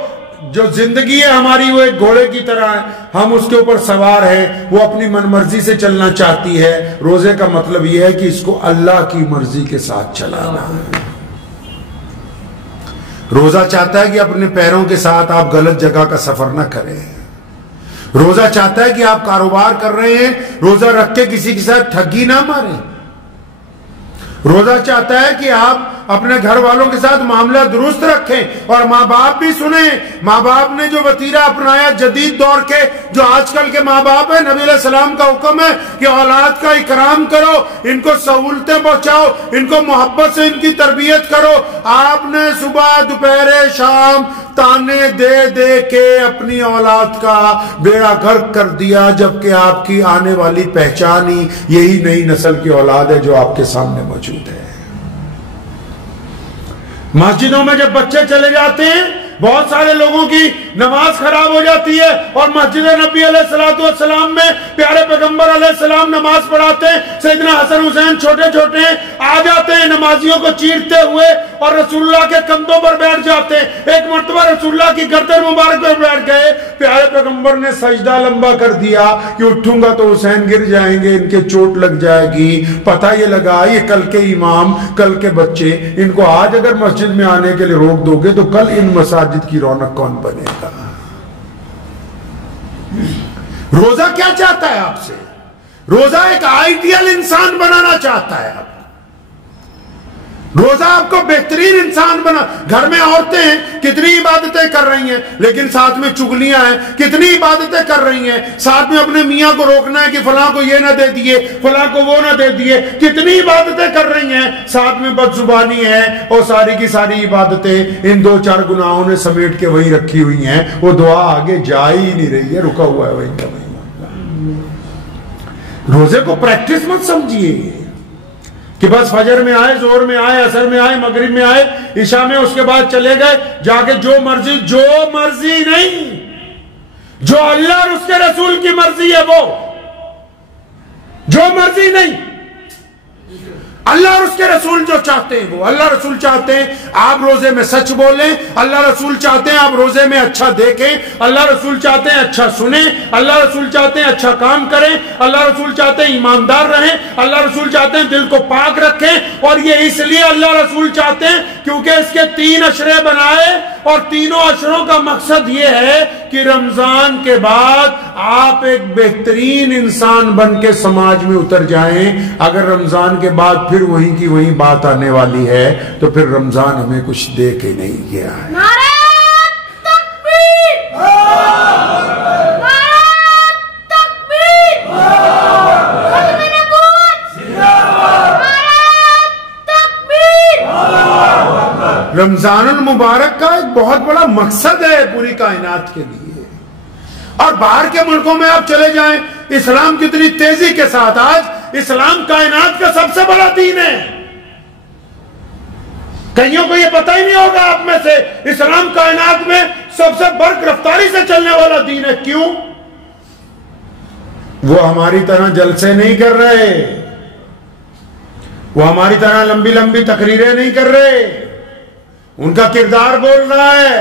جو زندگی ہے ہماری وہ ایک گھوڑے کی طرح ہے، ہم اس کے اوپر سوار ہیں، وہ اپنی من مرضی سے چلنا چاہتی ہے۔ روزے کا مطلب یہ ہے کہ اس کو اللہ کی مرضی کے ساتھ چلانا ہے۔ روزہ چاہتا ہے کہ اپنے پیروں کے ساتھ آپ غلط جگہ کا سفر نہ کریں. روزہ چاہتا ہے کہ آپ کاروبار کر رہے ہیں, روزہ رکھ کے کسی کے ساتھ ٹھگی نہ ماریں. روزہ چاہتا ہے کہ آپ اپنے گھر والوں کے ساتھ معاملہ درست رکھیں, اور ماں باپ بھی سنیں. ماں باپ نے جو وتیرہ اپنایا جدید دور کے, جو آج کل کے ماں باپ ہیں, نبی علیہ السلام کا حکم ہے کہ اولاد کا اکرام کرو, ان کو سہولتیں پہنچاؤ, ان کو محبت سے ان کی تربیت کرو. آپ نے صبح دوپہر شام تانے دے دے کے اپنی اولاد کا بیڑا غرق کر دیا, جبکہ آپ کی آنے والی پہچان ہی یہی نئی نسل کی اولاد ہے جو آپ کے سامنے موجود ہے. مسجدوں میں جب بچے چلے جاتے ہیں, بہت سارے لوگوں کی نماز خراب ہو جاتی ہے, اور مسجد نبی علیہ السلام میں پیارے پیغمبر علیہ السلام نماز پڑھاتے ہیں. سیدنا حسن حسین چھوٹے چھوٹے آ جاتے ہیں نمازیوں کو چیرتے ہوئے, اور رسول اللہ کے کندھوں پر بیٹھ جاتے ہیں. ایک مرتبہ رسول اللہ کی گردن مبارک پر بیٹھ گئے, پیارے پیغمبر نے سجدہ لمبا کر دیا کہ اٹھوں گا تو حسین گر جائیں گے, ان کے چوٹ لگ جائے گی. پتہ یہ لگا یہ کل کے امام, کل کے بچے, ان کو آج اگر مسجد میں آنے کے لیے روک دو گے تو کل ان مساجد کی رونق کون بنے گا. روزہ کیا چاہتا ہے آپ سے؟ روزہ ایک آئیڈیل انسان بنانا چاہتا ہے. آپ روزہ آپ کو بہترین انسان بنا. گھر میں عورتیں ہیں, کتنی عبادتیں کر رہی ہیں, لیکن ساتھ میں چگلیاں ہیں. کتنی عبادتیں کر رہی ہیں, ساتھ میں اپنے میاں کو روکنا ہے کہ فلاں کو یہ نہ دے دیے, فلاں کو وہ نہ دے دیے. کتنی عبادتیں کر رہی ہیں, ساتھ میں بد زبانی ہے, اور ساری کی ساری عبادتیں ان دو چار گناہوں نے سمیٹ کے وہیں رکھی ہوئی ہیں. وہ دعا آگے جا ہی نہیں رہی ہے, رکا ہوا ہے وہیں کا وہیں. روزے کو پریکٹس مت سمجھیے کہ بس فجر میں آئے, زور میں آئے, عصر میں آئے, مغرب میں آئے, عشاء میں, اس کے بعد چلے گئے جا کے جو مرضی نہیں. جو اللہ اور اس کے رسول کی مرضی ہے وہ, جو مرضی نہیں. اللہ اور اس کے رسول جو چاہتے ہیں وہ. اللہ رسول چاہتے ہیں آپ روزے میں سچ بولیں, اللہ رسول چاہتے ہیں آپ روزے میں اچھا دیکھیں, اللہ رسول چاہتے ہیں اچھا سنیں, اللہ رسول چاہتے ہیں اچھا کام کریں, اللہ رسول چاہتے ہیں ایماندار رہیں, اللہ رسول چاہتے ہیں دل کو پاک رکھیں. اور یہ اس لیے اللہ رسول چاہتے ہیں کیونکہ اس کے 3 عشرے بنائے, اور تینوں عشروں کا مقصد یہ ہے کہ رمضان کے بعد آپ ایک بہترین انسان بن کے سماج میں اتر جائیں. اگر رمضان کے بعد پھر وہیں کی وہیں بات آنے والی ہے تو پھر رمضان ہمیں کچھ دے کے نہیں گیا ہے. نعرہ تکبیر! نعرہ تکبیر! ختم نبوت! نعرہ تکبیر! رمضان المبارک کا ایک بہت بڑا مقصد ہے پوری کائنات کے لیے. اور باہر کے ملکوں میں آپ چلے جائیں, اسلام کتنی تیزی کے ساتھ, آج اسلام کائنات کا سب سے بڑا دین ہے. کئیوں کو یہ پتہ ہی نہیں ہوگا آپ میں سے, اسلام کائنات میں سب سے برق رفتاری سے چلنے والا دین ہے. کیوں؟ وہ ہماری طرح جلسے نہیں کر رہے, وہ ہماری طرح لمبی لمبی تقریریں نہیں کر رہے. ان کا کردار بول رہا ہے,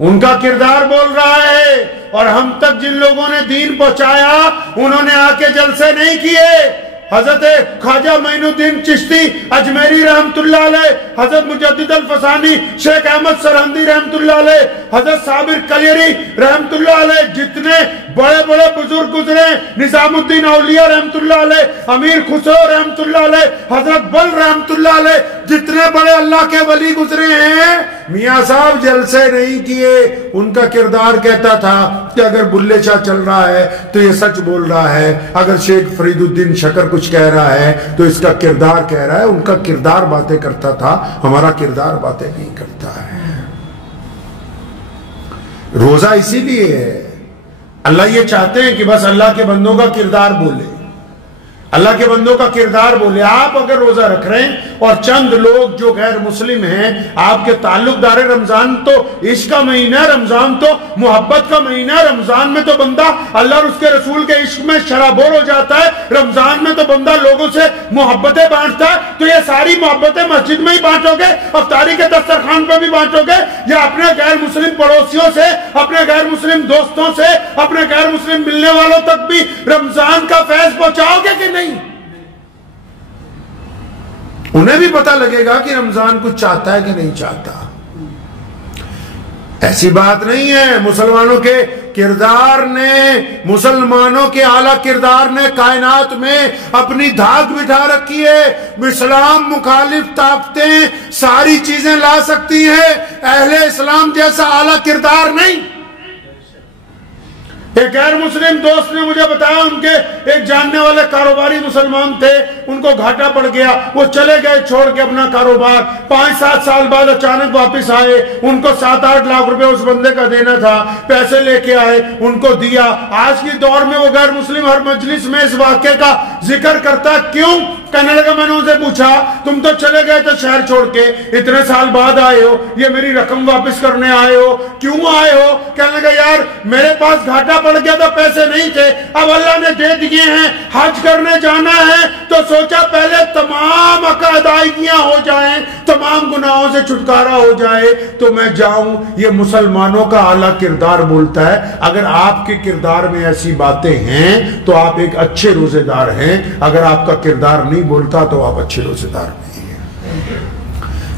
ان کا کردار بول رہا ہے. اور ہم تک جن لوگوں نے دین پہنچایا انہوں نے آ کے جلسے نہیں کیے. حضرت خواجہ معین الدین چشتی اجمیری رحمت اللہ علیہ, حضرت مجدد الفسانی, شیخ احمد سرہندی رحمت اللہ علیہ, حضرت صابر کلیری رحمت اللہ علیہ, جتنے بڑے بڑے بزرگ گزرے, نظام الدین اولیاء رحمت اللہ علیہ, امیر خسرو رحمت اللہ علیہ, حضرت بل رحمت اللہ علیہ, جتنے بڑے اللہ کے ولی گزرے ہیں, میاں صاحب جلسے نہیں کیے. ان کا کردار کہتا تھا کہ اگر بلے شاہ چل رہا ہے تو یہ سچ بول رہا ہے, اگر شیخ فرید الدین شکر کچھ کہہ رہا ہے تو اس کا کردار کہہ رہا ہے. ان کا کردار باتیں کرتا تھا, ہمارا کردار باتیں نہیں کرتا ہے. روزہ اسی لیے ہے, اللہ یہ چاہتے ہیں کہ بس اللہ کے بندوں کا کردار بولے, اللہ کے بندوں کا کردار بولے. آپ اگر روزہ رکھ رہے ہیں اور چند لوگ جو غیر مسلم ہیں آپ کے تعلق دار, رمضان تو عشق کا مہینہ ہے, رمضان تو محبت کا مہینہ ہے, رمضان میں تو بندہ اللہ اور اس کے رسول کے عشق میں شرابور ہو جاتا ہے, رمضان میں تو بندہ لوگوں سے محبتیں بانٹتا ہے. تو یہ ساری محبتیں مسجد میں ہی بانٹو گے, افطاری کے دسترخوان پہ بھی بانٹو گے, یا اپنے غیر مسلم پڑوسیوں سے, اپنے غیر مسلم دوستوں سے, اپنے غیر مسلم ملنے والوں تک بھی رمضان کا فیض پہنچاؤ گے کہ نہیں؟ انہیں بھی پتہ لگے گا کہ رمضان کچھ چاہتا ہے کہ نہیں چاہتا. ایسی بات نہیں ہے. مسلمانوں کے کردار نے، مسلمانوں کے اعلیٰ کردار نے کائنات میں اپنی دھاک بٹھا رکھی ہے. اسلام مخالف طاقتیں ساری چیزیں لا سکتی ہیں، اہل اسلام جیسا اعلیٰ کردار نہیں. ایک غیر مسلم دوست نے مجھے بتایا، ان کے ایک جاننے والے کاروباری مسلمان تھے، ان کو گھاٹا پڑ گیا، وہ چلے گئے چھوڑ کے اپنا کاروبار. 5-7 سال بعد اچانک واپس آئے، ان کو 7-8 لاکھ روپے اس بندے کا دینا تھا، پیسے لے کے آئے، ان کو دیا. آج کی دور میں وہ غیر مسلم ہر مجلس میں اس واقعے کا ذکر کرتا. کیوں؟ کہنے لگا میں نے ان سے پوچھا تم تو چلے گئے تھے شہر چھوڑ کے، اتنے سال بعد آئے ہو، یہ میری رقم واپس کرنے آئے ہو، کیوں آئے ہو؟ کہنے لگا یار میرے پاس گھاٹا پڑ گیا تھا، پیسے نہیں تھے، اب اللہ نے دے دیے ہیں، حج کرنے جانا ہے تو سوچا پہلے تمام ادائیگیاں ہو جائیں، تمام گناہوں سے چھٹکارا ہو جائے تو میں جاؤں. یہ مسلمانوں کا اعلیٰ کردار بولتا ہے. اگر آپ کے کردار میں ایسی باتیں ہیں تو آپ ایک اچھے روزے دار ہیں. اگر آپ کا کردار نہیں بولتا تو آپ اچھے روزے دار نہیں ہیں.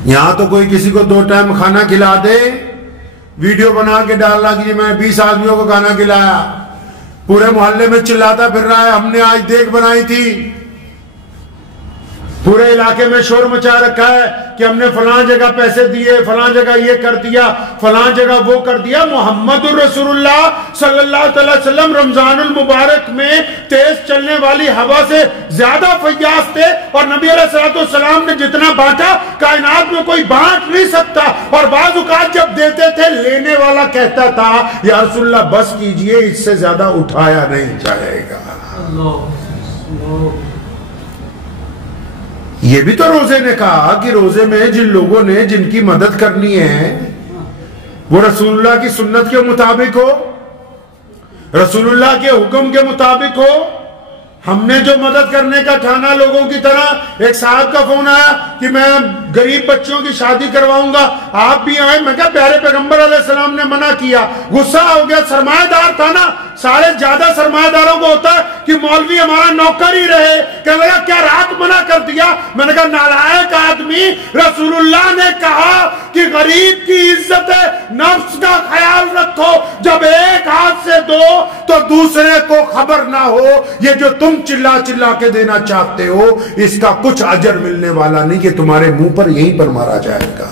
یہاں تو کوئی کسی کو 2 ٹائم کھانا کھلا دے، ویڈیو بنا کے ڈالنا کہ میں 20 آدمیوں کو کھانا کھلایا، پورے محلے میں چلاتا پھر رہا ہے ہم نے آج دیگ بنائی تھی، پورے علاقے میں شور مچا رکھا ہے کہ ہم نے فلاں جگہ پیسے دیے، فلاں جگہ یہ کر دیا، فلاں جگہ وہ کر دیا. محمد الرسول اللہ صلی اللہ علیہ وسلم رمضان المبارک میں تیز چلنے والی ہوا سے زیادہ فیاض تھے، اور نبی علیہ السلام نے جتنا بانٹا کائنات میں کوئی بانٹ نہیں سکتا. اور بعض اوقات جب دیتے تھے لینے والا کہتا تھا یا رسول اللہ بس کیجئے، اس سے زیادہ اٹھایا نہیں جائے گا. یہ بھی تو روزے نے کہا کہ روزے میں جن لوگوں نے جن کی مدد کرنی ہے وہ رسول اللہ کی سنت کے مطابق ہو، رسول اللہ کے حکم کے مطابق ہو. ہم نے جو مدد کرنے کا ٹھانا لوگوں کی طرح، ایک صاحب کا فون آیا کہ میں غریب بچوں کی شادی کرواؤں گا، آپ بھی آئے. میں کہا پیارے پیغمبر علیہ السلام نے منع کیا. غصہ ہو گیا، سرمایہ دار تھا نا، سارے زیادہ سرمایہ داروں کو ہوتا ہے کہ مولوی ہمارا نوکر ہی رہے. کہنے لگا کیا رات منع کر دیا؟ میں نے کہا نالائق آدمی، رسول اللہ نے کہا کہ غریب کی عزت ہے، نفس کا خیال رکھو، جب ایک ہاتھ سے دو تو دوسرے کو خبر نہ ہو. یہ جو تم چلا چلا کے دینا چاہتے ہو اس کا کچھ اجر ملنے والا نہیں، کہ تمہارے منہ پر یہیں پر مارا جائے گا.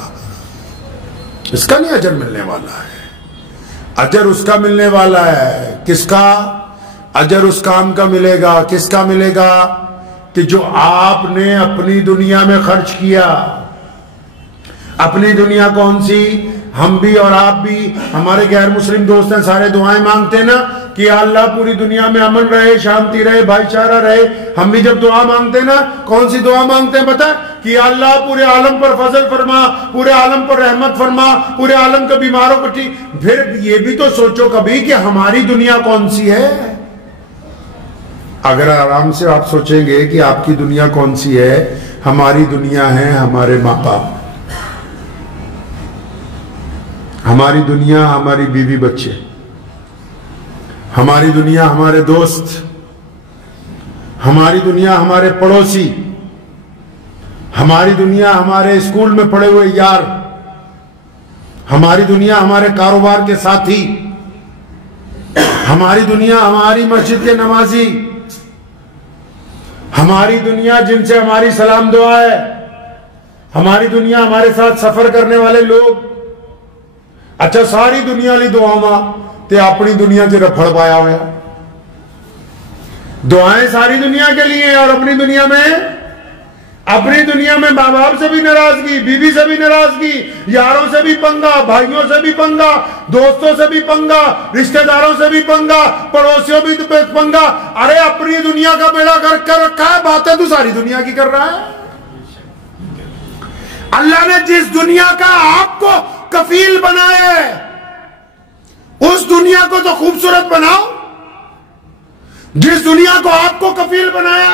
اس کا نہیں اجر ملنے والا ہے. اجر اس کا ملنے والا ہے. کس کا اجر؟ اس کام کا ملے گا. کس کا ملے گا؟ کہ جو آپ نے اپنی دنیا میں خرچ کیا. اپنی دنیا کون سی؟ ہم بھی اور آپ بھی، ہمارے غیر مسلم دوست ہیں، سارے دعائیں مانگتے ہیں نا کہ اللہ پوری دنیا میں امن رہے، شانتی رہے، بھائی چارہ رہے. ہم بھی جب دعا مانگتے ہیں نا، کون سی دعا مانگتے ہیں پتہ؟ کہ اللہ پورے عالم پر فضل فرما، پورے عالم پر رحمت فرما، پورے عالم کے بیماروں کو ٹھیک. پھر یہ بھی تو سوچو کبھی کہ ہماری دنیا کون سی ہے. اگر آرام سے آپ سوچیں گے کہ آپ کی دنیا کون سی ہے، ہماری دنیا ہے ہمارے ماں باپ، ہماری دنیا ہماری بیوی بچے، ہماری دنیا ہمارے دوست، ہماری دنیا ہمارے پڑوسی، ہماری دنیا ہمارے اسکول میں پڑھے ہوئے یار، ہماری دنیا ہمارے کاروبار کے ساتھی، ہماری دنیا ہماری مسجد کے نمازی، ہماری دنیا جن سے ہماری سلام دعا ہے، ہماری دنیا ہمارے ساتھ سفر کرنے والے لوگ. اچھا ساری دنیا لی دعاواں تے اپنی دنیا سے رفڑ پایا ہوا. دعائیں ساری دنیا کے لیے ہیں، اور اپنی دنیا میں ماں باپ سے بھی ناراضگی، بیوی سے بھی ناراضگی، یاروں سے بھی پنگا، بھائیوں سے بھی پنگا، دوستوں سے بھی پنگا، رشتہ داروں سے بھی پنگا، پڑوسیوں بھی پنگا. ارے اپنی دنیا کا بیڑا گرک کر رکھا ہے، باتیں تو ساری دنیا کی کر رہا ہے. اللہ نے جس دنیا کا آپ کو کفیل بنایا ہے اس دنیا کو تو خوبصورت بناؤ. جس دنیا کو آپ کو کفیل بنایا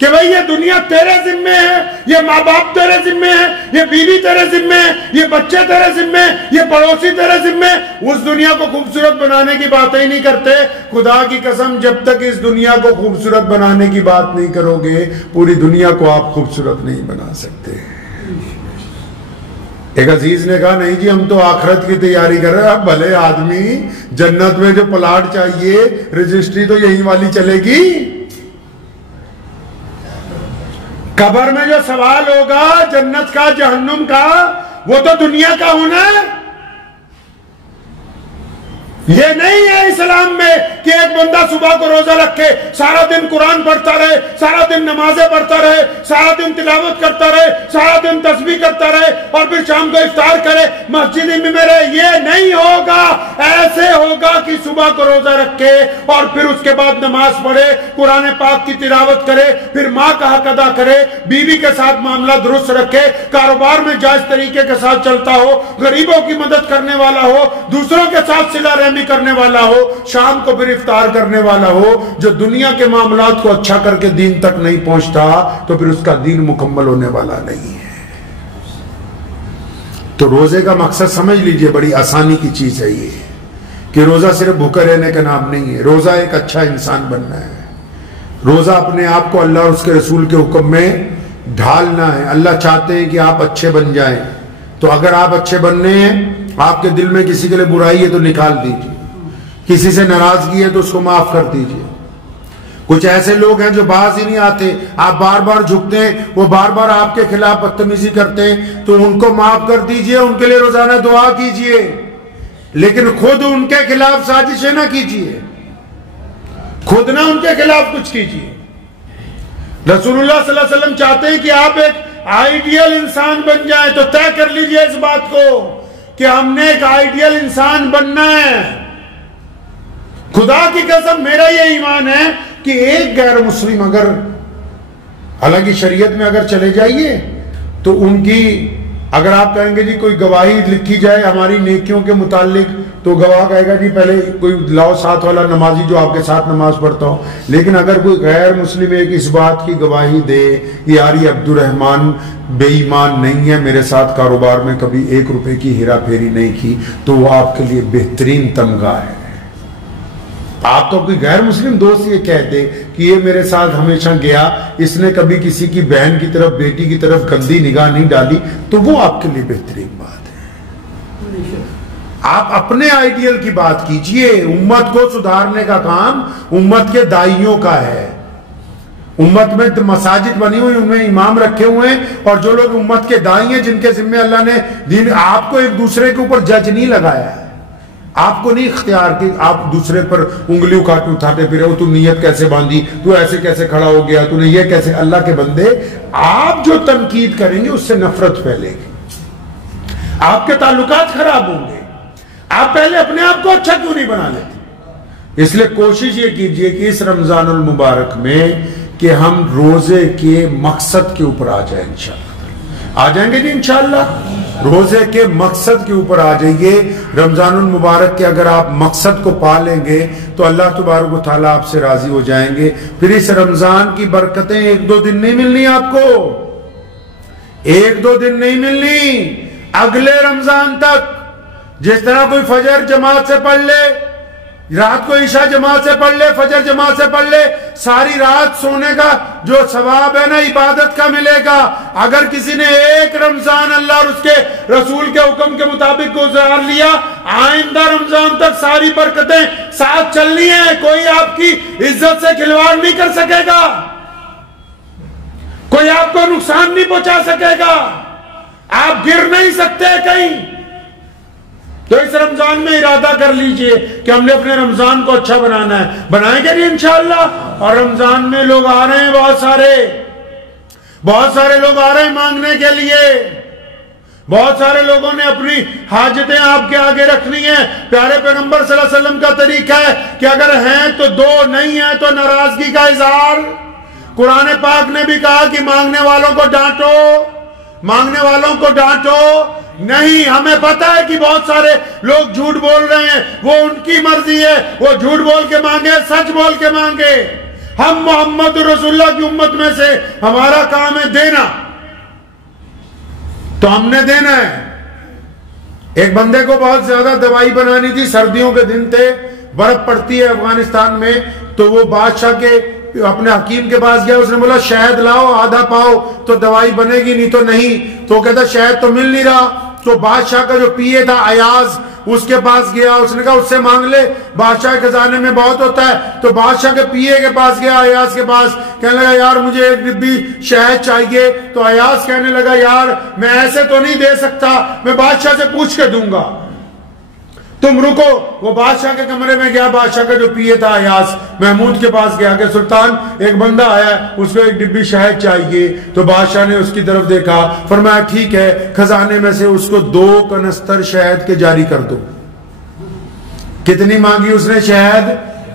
کہ بھئی یہ دنیا تیرے ذمے ہے، یہ ماں باپ تیرے ذمے ہے، یہ بیوی تیرے ذمے ہے، یہ بچے تیرے ذمے ہے، یہ پڑوسی تیرے ذمے ہے، اس دنیا کو خوبصورت بنانے کی باتیں ہی نہیں کرتے. خدا کی قسم جب تک اس دنیا کو خوبصورت بنانے کی بات نہیں کرو گے، پوری دنیا کو آپ خوبصورت نہیں بنا سکتے. ایک عزیز نے کہا نہیں جی ہم تو آخرت کی تیاری کر رہے ہیں. اب بھلے آدمی جنت میں جو پلاٹ چاہیے رجسٹری تو یہی والی چلے گی. قبر میں جو سوال ہوگا جنت کا جہنم کا وہ تو دنیا کا ہونا ہے. یہ نہیں ہے اسلام میں کہ ایک بندہ صبح کو روزہ رکھے سارا دن قرآن پڑھتا رہے, سارا دن نمازیں پڑھتا رہے, سارا دن تلاوت کرتا رہے, سارا دن تسبیح کرتا رہے اور پھر شام کو افطار کرے مسجد میں رہے. یہ نہیں ہوگا. ایسے ہوگا کہ صبح کو روزہ رکھے اور پھر اس کے بعد نماز پڑھے, قرآن پاک کی تلاوت کرے, پھر ماں کا حق ادا کرے, بیوی کے ساتھ معاملہ درست رکھے, کاروبار میں جائز طریقے کے ساتھ چلتا ہو, غریبوں کی مدد کرنے والا ہو, دوسروں کے ساتھ صلہ رحمی کرنے والا ہو, شام کو پھر افطار کرنے والا ہو. جو دنیا کے معاملات کو اچھا کر کے دین تک نہیں پہنچتا تو پھر اس کا دین مکمل ہونے والا نہیں ہے. تو روزے کا مقصد سمجھ لیجئے, بڑی آسانی کی چیز ہے یہ کہ روزہ صرف بھوکے رہنے کا نام نہیں ہے. روزہ ایک اچھا انسان بننا ہے. روزہ اپنے آپ کو اللہ اور اس کے رسول کے حکم میں ڈھالنا ہے. اللہ چاہتے ہیں کہ آپ اچھے بن جائیں, تو اگر آپ اچھے بننے ہیں, آپ کے دل میں کسی کے لیے برائی ہے تو نکال دیجئے, کسی سے ناراضگی ہے تو اس کو معاف کر دیجئے. کچھ ایسے لوگ ہیں جو باز ہی نہیں آتے, آپ بار بار جھکتے ہیں, وہ بار بار آپ کے خلاف بدتمیزی کرتے ہیں, تو ان کو معاف کر دیجئے, ان کے لیے روزانہ دعا کیجئے, لیکن خود ان کے خلاف سازشیں نہ کیجئے, خود نہ ان کے خلاف کچھ کیجئے. رسول اللہ صلی اللہ علیہ وسلم چاہتے ہیں کہ آپ ایک آئیڈیل انسان بن جائیں, تو طے کر لیجئے اس بات کو کہ ہم نے ایک آئیڈیل انسان بننا ہے. خدا کی قسم میرا یہ ایمان ہے کہ ایک غیر مسلم اگر حالانکہ شریعت میں اگر چلے جائیے تو ان کی اگر آپ کہیں گے جی کوئی گواہی لکھی جائے ہماری نیکیوں کے متعلق, تو گواہ کہے گا جی پہلے کوئی لاؤ ساتھ والا نمازی جو آپ کے ساتھ نماز پڑھتا ہو. لیکن اگر کوئی غیر مسلم ایک اس بات کی گواہی دے یار یہ عبد الرحمن بے ایمان نہیں ہے, میرے ساتھ کاروبار میں کبھی 1 روپے کی ہیرا پھیری نہیں کی, تو وہ آپ کے لیے بہترین تمغہ ہے. آپ تو کوئی غیر مسلم دوست یہ کہہ دے کہ یہ میرے ساتھ ہمیشہ گیا, اس نے کبھی کسی کی بہن کی طرف بیٹی کی طرف گندی نگاہ نہیں ڈالی, تو وہ آپ کے لیے بہترین بات ہے. آپ اپنے آئیڈیل کی بات کیجئے. امت کو سدھارنے کا کام امت کے دائیوں کا ہے. امت میں مساجد بنی ہوئی, ان میں امام رکھے ہوئے ہیں, اور جو لوگ امت کے دائی ہیں جن کے ذمہ اللہ نے دین, آپ کو ایک دوسرے کے اوپر جج نہیں لگایا ہے, آپ کو نہیں اختیار کہ آپ دوسرے پر انگلی اٹھاتے پھرے ہو, تو نیت کیسے باندھی, تو ایسے کیسے کھڑا ہو گیا, تو نے یہ کیسے. اللہ کے بندے آپ جو تنقید کریں گے اس سے نفرت پھیلے گی, آپ کے تعلقات خراب ہوں گے. آپ پہلے اپنے آپ کو اچھا کیوں نہیں بنا لیتے؟ اس لیے کوشش یہ کیجئے کہ اس رمضان المبارک میں کہ ہم روزے کے مقصد کے اوپر آ جائیں. انشاءاللہ آ جائیں گے جی انشاءاللہ. روزے کے مقصد کے اوپر آ جائیے. رمضان المبارک کے اگر آپ مقصد کو پا لیں گے تو اللہ تبارک و تعالیٰ آپ سے راضی ہو جائیں گے. پھر اس رمضان کی برکتیں 1-2 دن نہیں ملنی آپ کو, 1-2 دن نہیں ملنی. اگلے رمضان تک جس طرح کوئی فجر جماعت سے پڑھ لے, رات کو عشاء جماعت سے پڑھ لے, فجر جماعت سے پڑھ لے, ساری رات سونے کا جو ثواب ہے نا عبادت کا ملے گا. اگر کسی نے ایک رمضان اللہ اور اس کے رسول کے حکم کے مطابق گزار لیا, آئندہ رمضان تک ساری برکتیں ساتھ چلنی ہیں. کوئی آپ کی عزت سے کھلواڑ نہیں کر سکے گا, کوئی آپ کو نقصان نہیں پہنچا سکے گا, آپ گر نہیں سکتے کہیں. تو اس رمضان میں ارادہ کر لیجئے کہ ہم نے اپنے رمضان کو اچھا بنانا ہے. بنائیں گے نہیں انشاءاللہ. اور رمضان میں لوگ آ رہے ہیں, بہت سارے لوگ آ رہے ہیں مانگنے کے لیے. بہت سارے لوگوں نے اپنی حاجتیں آپ کے آگے رکھنی ہیں. پیارے پیغمبر صلی اللہ علیہ وسلم کا طریقہ ہے کہ اگر ہیں تو دو, نہیں ہیں تو ناراضگی کا اظہار. قرآن پاک نے بھی کہا کہ مانگنے والوں کو ڈانٹو, مانگنے والوں کو ڈانٹو نہیں. ہمیں پتا ہے کہ بہت سارے لوگ جھوٹ بول رہے ہیں, وہ ان کی مرضی ہے, وہ جھوٹ بول کے مانگے, سچ بول کے مانگے. ہم محمد رسول اللہ کی امت میں سے ہمارا کام ہے دینا, تو ہم نے دینا ہے. ایک بندے کو بہت زیادہ دوائی بنانی تھی, سردیوں کے دن تھے, برف پڑتی ہے افغانستان میں, تو وہ بادشاہ کے اپنے حکیم کے پاس گیا. اس نے بولا شہد لاؤ, آدھا پاؤ تو دوائی بنے گی, نہیں تو نہیں. تو کہتا شہد تو مل نہیں رہا. تو بادشاہ کا جو پی اے تھا ایاز اس کے پاس گیا، اس نے کہا اس سے مانگ لے، بادشاہ کے خزانے میں بہت ہوتا ہے۔ تو بادشاہ کے پی اے کے پاس گیا، ایاز کے پاس، کہنے لگا یار مجھے ایک ڈبی شہد چاہیے۔ تو ایاز کہنے لگا یار میں ایسے تو نہیں دے سکتا، میں بادشاہ سے پوچھ کے دوں گا، تم رکو۔ وہ بادشاہ کے کمرے میں گیا، بادشاہ کا جو پی اے تھا ایاز محمود کے پاس گیا کہ سلطان ایک بندہ آیا، اس کو ایک ڈبی شہد چاہیے۔ تو بادشاہ نے اس کی طرف دیکھا، فرمایا ٹھیک ہے، خزانے میں سے اس کو 2 کنستر شہد کے جاری کر دو۔ کتنی مانگی اس نے شہد؟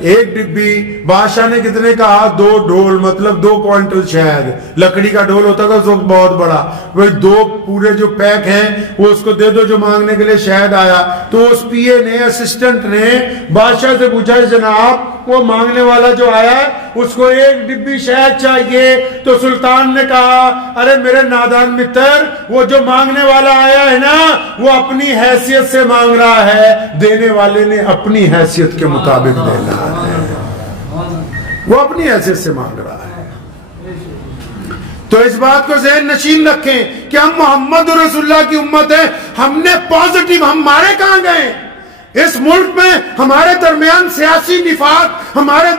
1 ڈبی۔ بادشاہ نے کتنے کہا؟ 2 ڈھول، مطلب 2 کوئنٹل شہد۔ لکڑی کا ڈھول ہوتا تھا اس وقت بہت بڑا، وہی 2 پورے جو پیک ہیں وہ اس کو دے دو جو مانگنے کے لیے شہد آیا۔ تو اس پی اے نے، اسسٹنٹ نے بادشاہ سے پوچھا جناب وہ مانگنے والا جو آیا ہے اس کو 1 ڈبی شہد چاہیے۔ تو سلطان نے کہا ارے میرے نادان متر، وہ جو مانگنے والا آیا ہے نا وہ اپنی حیثیت سے مانگ رہا ہے، دینے والے نے اپنی حیثیت کے مطابق دینا ہے، وہ اپنی حیثیت سے مانگ رہا ہے۔ تو اس بات کو ذہن نشین رکھیں کہ ہم محمد رسول اللہ کی امت ہیں، ہم نے پازیٹیو، ہمارے کہاں گئے؟ اس ملک میں ہمارے درمیان سیاسی نفاق، ہمارے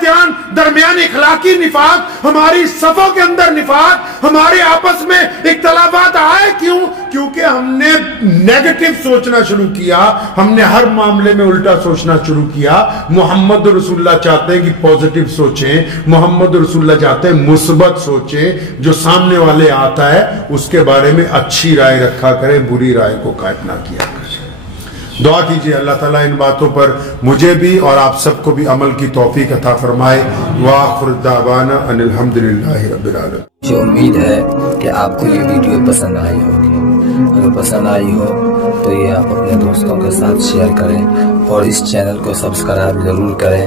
درمیان اخلاقی نفاق، ہماری صفوں کے اندر نفاق، ہمارے آپس میں اختلافات آئے کیوں؟ کیونکہ ہم نے نیگیٹو سوچنا شروع کیا، ہم نے ہر معاملے میں الٹا سوچنا شروع کیا۔ محمد رسول اللہ چاہتے ہیں کہ پازیٹیو سوچیں، محمد رسول اللہ چاہتے ہیں مثبت سوچیں، جو سامنے والے آتا ہے اس کے بارے میں اچھی رائے رکھا کریں، بری رائے کو قائم نہ کیا کریں۔ دعا کیجئے اللہ تعالیٰ ان باتوں پر مجھے بھی اور آپ سب کو بھی عمل کی توفیق عطا فرمائے۔ وآخر دعوانا ان الحمدللہ رب العالمین۔ مجھے امید ہے کہ آپ کو یہ ویڈیو پسند آئی ہوگی، اگر پسند آئی ہو تو یہ آپ اپنے دوستوں کے ساتھ شیئر کریں اور اس چینل کو سبسکرائب ضرور کریں۔